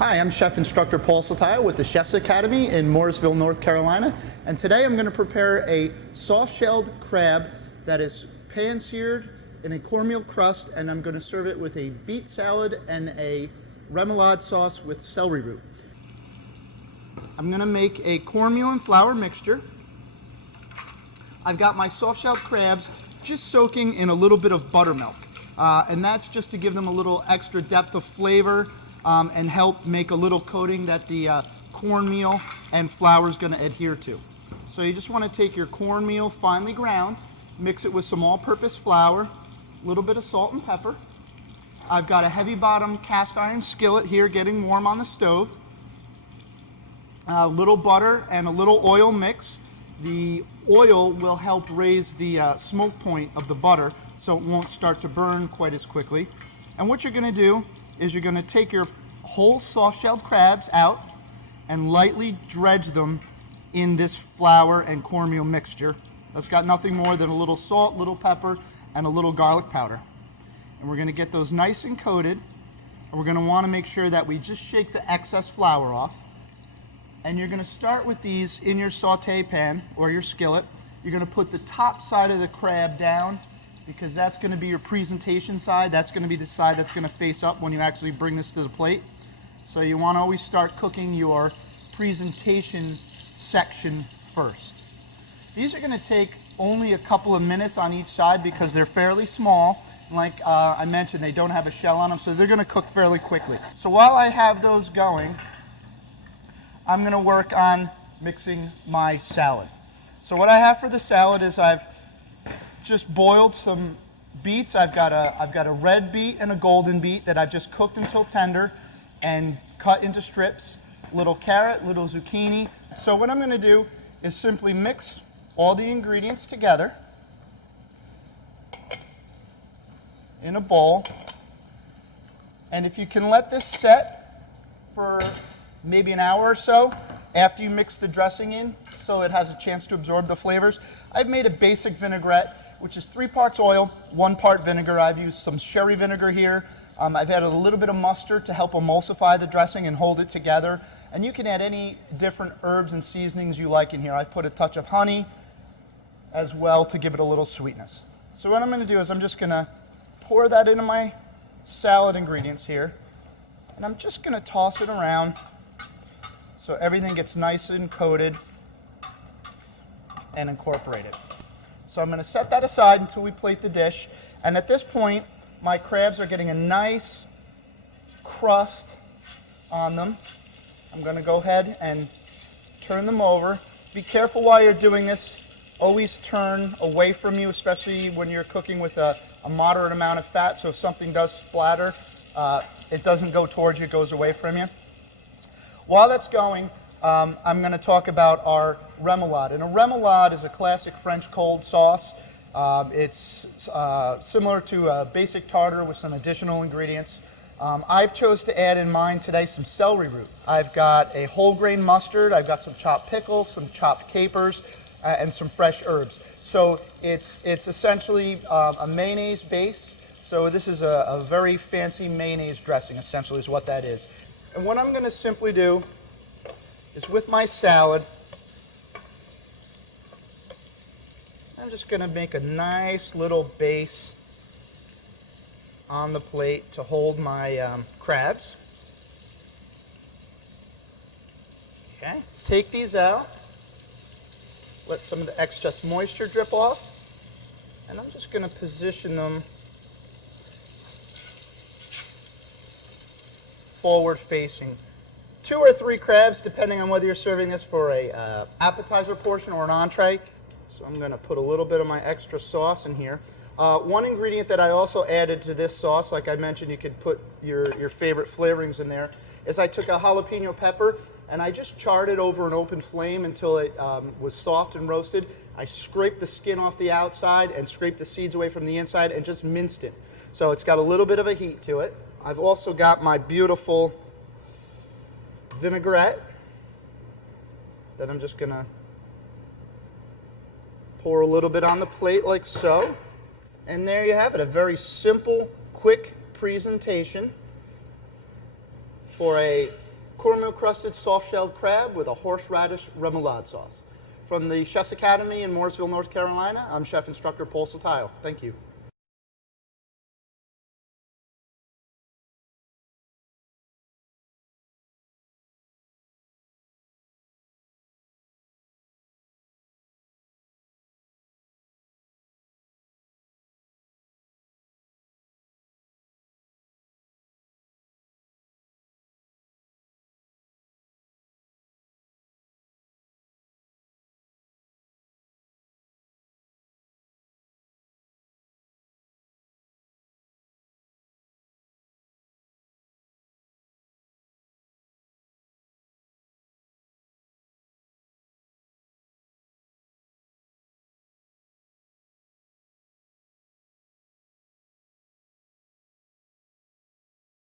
Hi, I'm Chef Instructor Paul Sottile with the Chef's Academy in Mooresville, North Carolina, and today I'm going to prepare a soft-shelled crab that is pan-seared in a cornmeal crust, and I'm going to serve it with a beet salad and a remoulade sauce with celery root. I'm going to make a cornmeal and flour mixture. I've got my soft-shelled crabs just soaking in a little bit of buttermilk, and that's just to give them a little extra depth of flavor and help make a little coating that the cornmeal and flour is going to adhere to. So you just want to take your cornmeal finely ground, mix it with some all-purpose flour, a little bit of salt and pepper. I've got a heavy bottom cast iron skillet here getting warm on the stove. A little butter and a little oil mix. The oil will help raise the smoke point of the butter so it won't start to burn quite as quickly. And what you're going to do is you're going to take your whole soft-shelled crabs out and lightly dredge them in this flour and cornmeal mixture. That's got nothing more than a little salt, little pepper, and a little garlic powder. And we're going to get those nice and coated, and we're going to want to make sure that we just shake the excess flour off. And you're going to start with these in your saute pan or your skillet. You're going to put the top side of the crab down, because that's going to be your presentation side. That's going to be the side that's going to face up when you actually bring this to the plate. So you want to always start cooking your presentation section first. These are going to take only a couple of minutes on each side because they're fairly small. Like I mentioned, they don't have a shell on them, so they're going to cook fairly quickly. So while I have those going, I'm going to work on mixing my salad. So what I have for the salad is I've just boiled some beets. I've got a red beet and a golden beet that I've just cooked until tender and cut into strips. Little carrot, little zucchini. So what I'm going to do is simply mix all the ingredients together in a bowl. And if you can let this set for maybe an hour or so after you mix the dressing in so it has a chance to absorb the flavors, I've made a basic vinaigrette, which is 3 parts oil, 1 part vinegar. I've used some sherry vinegar here. I've added a little bit of mustard to help emulsify the dressing and hold it together. And you can add any different herbs and seasonings you like in here. I've put a touch of honey as well to give it a little sweetness. So what I'm going to do is I'm just going to pour that into my salad ingredients here. And I'm just going to toss it around so everything gets nice and coated and incorporated. So I'm going to set that aside until we plate the dish. And at this point, my crabs are getting a nice crust on them. I'm going to go ahead and turn them over. Be careful while you're doing this. Always turn away from you, especially when you're cooking with a moderate amount of fat. So if something does splatter, it doesn't go towards you, it goes away from you. While that's going, I'm going to talk about our remoulade. And a remoulade is a classic French cold sauce. It's similar to a basic tartar with some additional ingredients. I've chose to add in mine today some celery root. I've got a whole grain mustard, I've got some chopped pickles, some chopped capers, and some fresh herbs. So it's essentially a mayonnaise base. So this is a very fancy mayonnaise dressing, essentially is what that is. And what I'm going to simply do is with my salad, I'm just going to make a nice little base on the plate to hold my crabs. Okay, take these out, let some of the excess moisture drip off, and I'm just going to position them forward facing. 2 or 3 crabs, depending on whether you're serving this for a appetizer portion or an entree. So I'm going to put a little bit of my extra sauce in here. One ingredient that I also added to this sauce, like I mentioned, you could put your favorite flavorings in there, is I took a jalapeno pepper and I just charred it over an open flame until it was soft and roasted. I scraped the skin off the outside and scraped the seeds away from the inside and just minced it. So it's got a little bit of a heat to it. I've also got my beautiful vinaigrette that I'm just going to pour a little bit on the plate like so. And there you have it, a very simple, quick presentation for a cornmeal crusted soft shelled crab with a horseradish remoulade sauce. From the Chef's Academy in Mooresville, North Carolina, I'm Chef Instructor Paul Sottile. Thank you.